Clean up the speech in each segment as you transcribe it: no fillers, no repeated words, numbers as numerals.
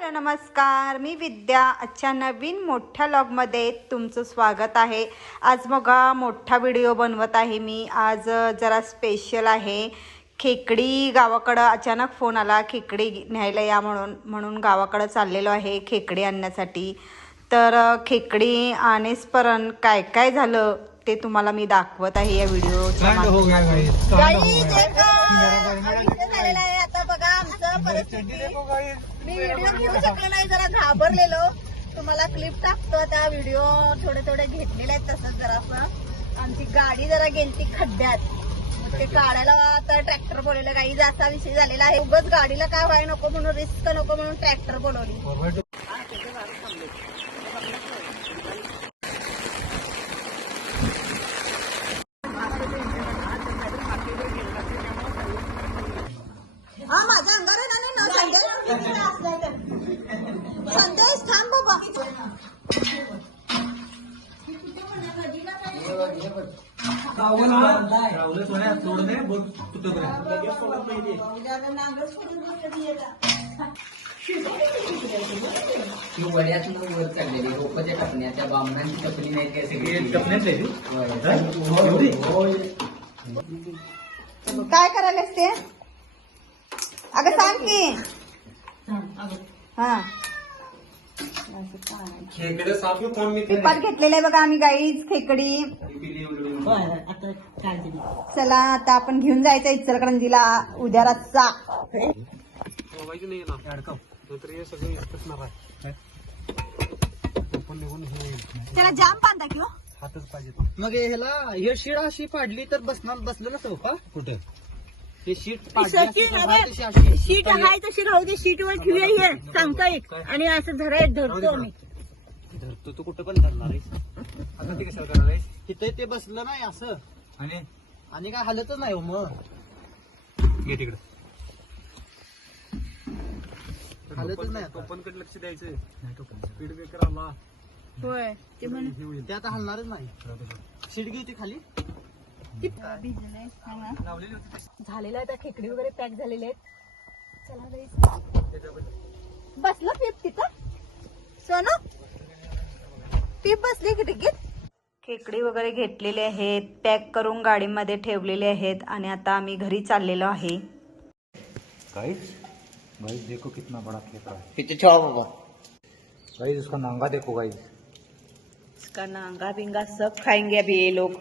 Hello नमस्कार, मी विद्या. आजच्या नवीन मोठ्या व्लॉगमध्ये तुमचं स्वागत आहे. आज बघा मोठा व्हिडिओ बनवत आहे मी. आज जरा स्पेशल आहे. खेकडी गावाकडं अचानक फोन आला, खेकडी न्यायला या म्हणून गावाकडं चाललेलो आहे खेकडी आणण्यासाठी. तर खेकडी आणेसपर्यंत काय काय झालं ते तुम्हाला मी दाखवत आहे या व्हिडिओच्या आता बघा आमचं परिस्थिती. मी व्हिडिओ घेऊ शकलो नाही, जरा घाबरलेलो. तुम्हाला क्लिप टाकतो त्या व्हिडिओ थोडे घेतलेले आहेत. तसंच जरासं आमची गाडी जरा गेलती खड्ड्यात, मग ते काढायला आता ट्रॅक्टर बोलवलं. काही असा विषय झालेला आहे. उगाच गाडीला काय व्हायला नको म्हणून, रिस्क नको म्हणून ट्रॅक्टर बोलवली. हा माझ्या अंगावर आहे ना संदेश थांब बाबा. वड्यातून वर चढलेली रोपाच्या टपण्या, त्या बामणांची टपणी नाही काय सगळी काय करायलास ते? अगं सांग की. हा उपात घेतलेला आहे बघा आम्ही गाईच खेकडी. चला आता आपण घेऊन जायचं इचलकरंजीला उद्या रातचा. त्याला जाम बांधा किंवा हातच पाहिजे. मग ह्याला हे शीट अशी पाडली तर बसलं नसतं का कुठं? हे शीट शीट आहे तशी राहू दे. शीट वर ठेवूया हे सांगता एक आणि असं धरतो आम्ही. धरतो तू कुठं पण धरणार आहेस. आता ते कशाला करणार आहेस? तिथे ते बसलं नाही असं आणि काय हालतच नाही हो. मग घे तिकडं हालतच नाही. टोपणकडे लक्ष द्यायचं नाही. टोपण स्पीड ब्रेकर आला होय ते आता हलणारच नाही. शीट घे ती खाली झालेला आहे. त्या खेकडी वगैरे पॅक झालेले आहेत. चला बसलं पीप तिथं. सोनू पीप बसली की तिकीट. खेकडी वगैरे घेतलेले आहेत, पॅक करून गाडीमध्ये ठेवलेले आहेत आणि आता आम्ही घरी चाललेलो आहे. गाइस देखो कितना बड़ा खेकड़ा है. किती छावा बाबा. गाइस उसका नांगा देखो गाइस. इसका नांगा बिंगा सब खाएंगे अभी ये लोग.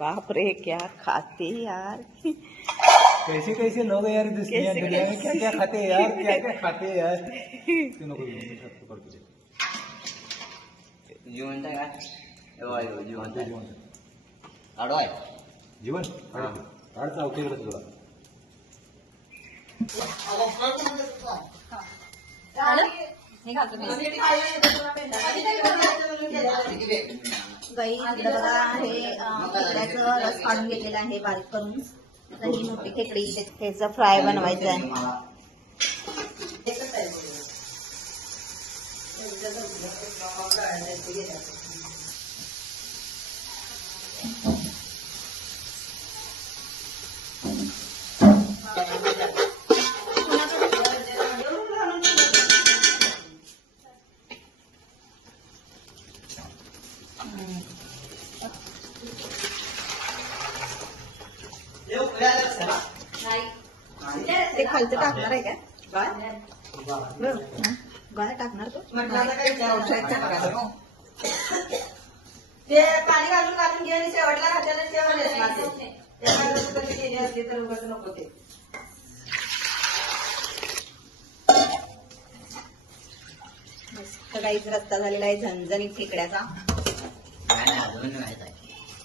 बाप रे क्या खाते यार. कैसे कैसे लोग हैं यार दुनिया में. क्या क्या खाते हैं यार, क्या क्या खाते हैं यार. जिवंत आहे काय? जिवंत आडो आहे जीवन काढचा होते तुला. गाई बघा हे खेकड्याचं रस काढून घेतलेला आहे बारीक करून. ही मोठी खेकडी त्याचं फ्राय बनवायचं आहे. ते खालचं टाकणार आहे का गाय टाकणार तो. ते पाणी घालून घालून घे आणि शेवटला घातल्याला केली असली तर उगाच नको ते. मस्त गाईच रस्ता झालेला आहे झणझणीत खेकड्याचा.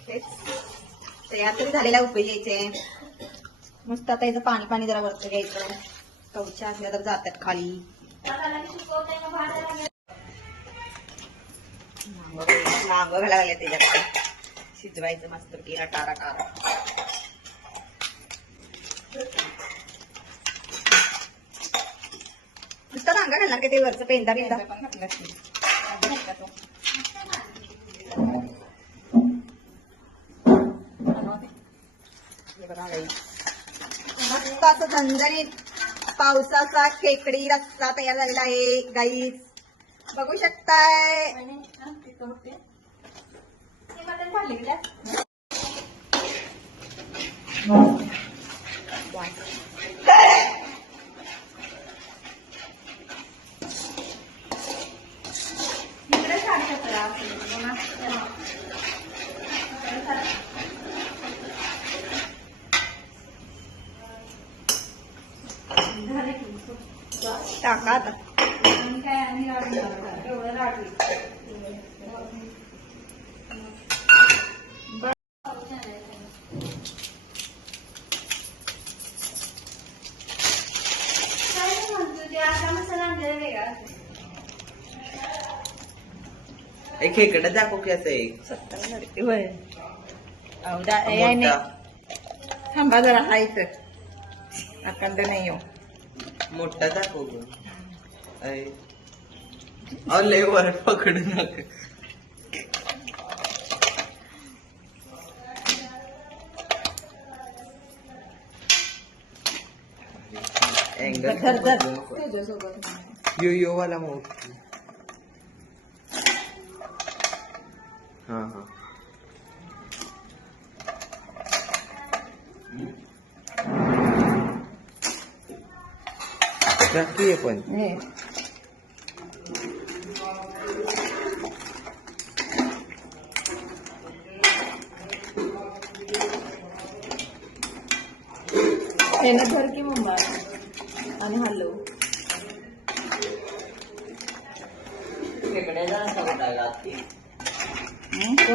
तेच तयार तरी झालेला उपयोग यायचे. मस्त आता याचं पाणी जरा वरचं घ्यायचं. कवच्या असल्या तर जातात खाली. नांग घालायला लागले त्याच्यात. शिजवायचं मस्त की टारा टारा. नुसतं नांगा घालणार का ते वरचं पेंदा बिंदा. बघा मस्त असं झणझणीत पावसाचा खेकडी रस्सा तयार झालेला आहे गाईज, बघू शकताय. टाका आता. एक खेकडा दाखव की असं एक 70 झाले होय. थांबा जरा हा इथं अखंड नाही हो. मोठा दाखव ग. लय वर पकडू नका. यो वाला मोठ. हा हा नक्की पण त्यानं धर की मुंबई आणि हॅलो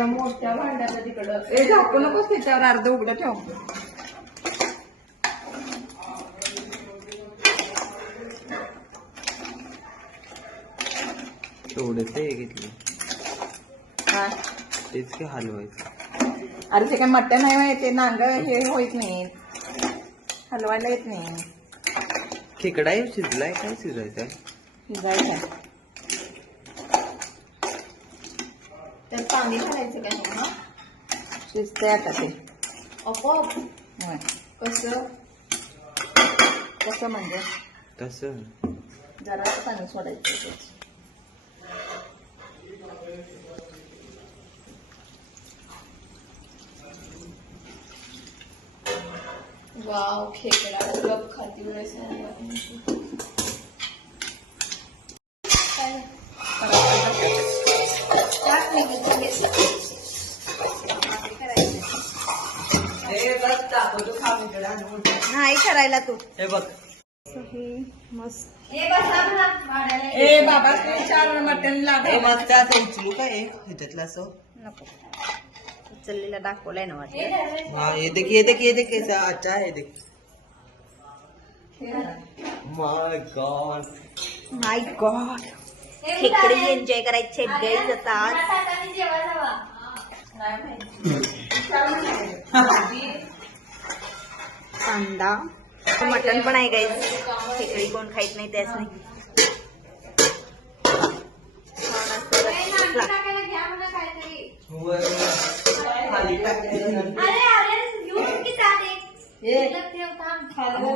मोठ्या भांड्याला तिकडं झाकू नकोस त्याच्यावर अर्ध उघडं ठेव. थोडस हे घेतलं तेच की हलवायचं. अरे ते काय मटण आहे ते नांग हे होत नाही, हलवायला येत नाही. खेकडा शिजलाय काय शिजायचंय? शिजायचं आहे त्यात पाणी घालायचं काय मग शिजतंय आता ते आपोआप. कसं कसं म्हणजे तसं जरासं पाणी सोडायचं. वाव खेकडा गप खाती वेळेस नाही करायला तू. हे बघ मस्त ए बाबा चार मटण लागेल. मग त्यात उचलू का एक ह्याच्यातलं असं? नको उचललेला दाखवलाय ना वाटतं. हाँ ये देखिए ये देखिए ये देखिए कैसा अच्छा है देखिए. माय गॉड माय गॉड खेकडी एन्जॉय करायचे गाईज आता. कांदा मटण पण आहे गाईज. खेकडी कोण खाईत नाही त्याच नाही.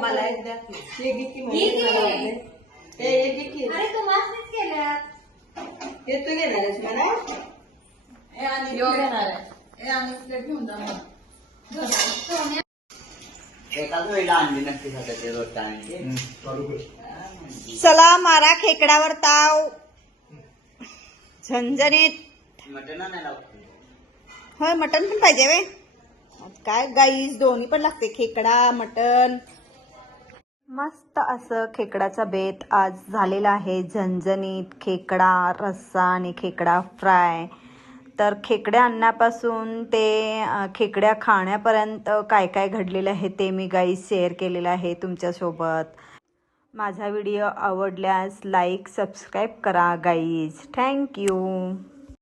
मला एकदा हे घे की हे तू घेणार आहेस मला घेऊन जा. एकाच वेळेला आणली नक्की खातात ते रोजच्या. चला मारा खेकडावर ताव. झणझणीत मटण नाही लागत. होय मटण पण पाहिजे वे. काय गाईस दोन्ही पण लागते खेकडा मटण. मस्त असं खेकडाचा बेत आज झालेला आहे. झणझणीत खेकडा रस्सा आणि खेकडा फ्राय. तर खेकड्या आणण्यापासून ते खेकड्या खाण्यापर्यंत काय काय घडलेलं आहे ते मी गाईस शेअर केलेलं आहे तुमच्यासोबत. माझा व्हिडिओ आवडल्यास लाईक सबस्क्राईब करा गाईज. थँक्यू.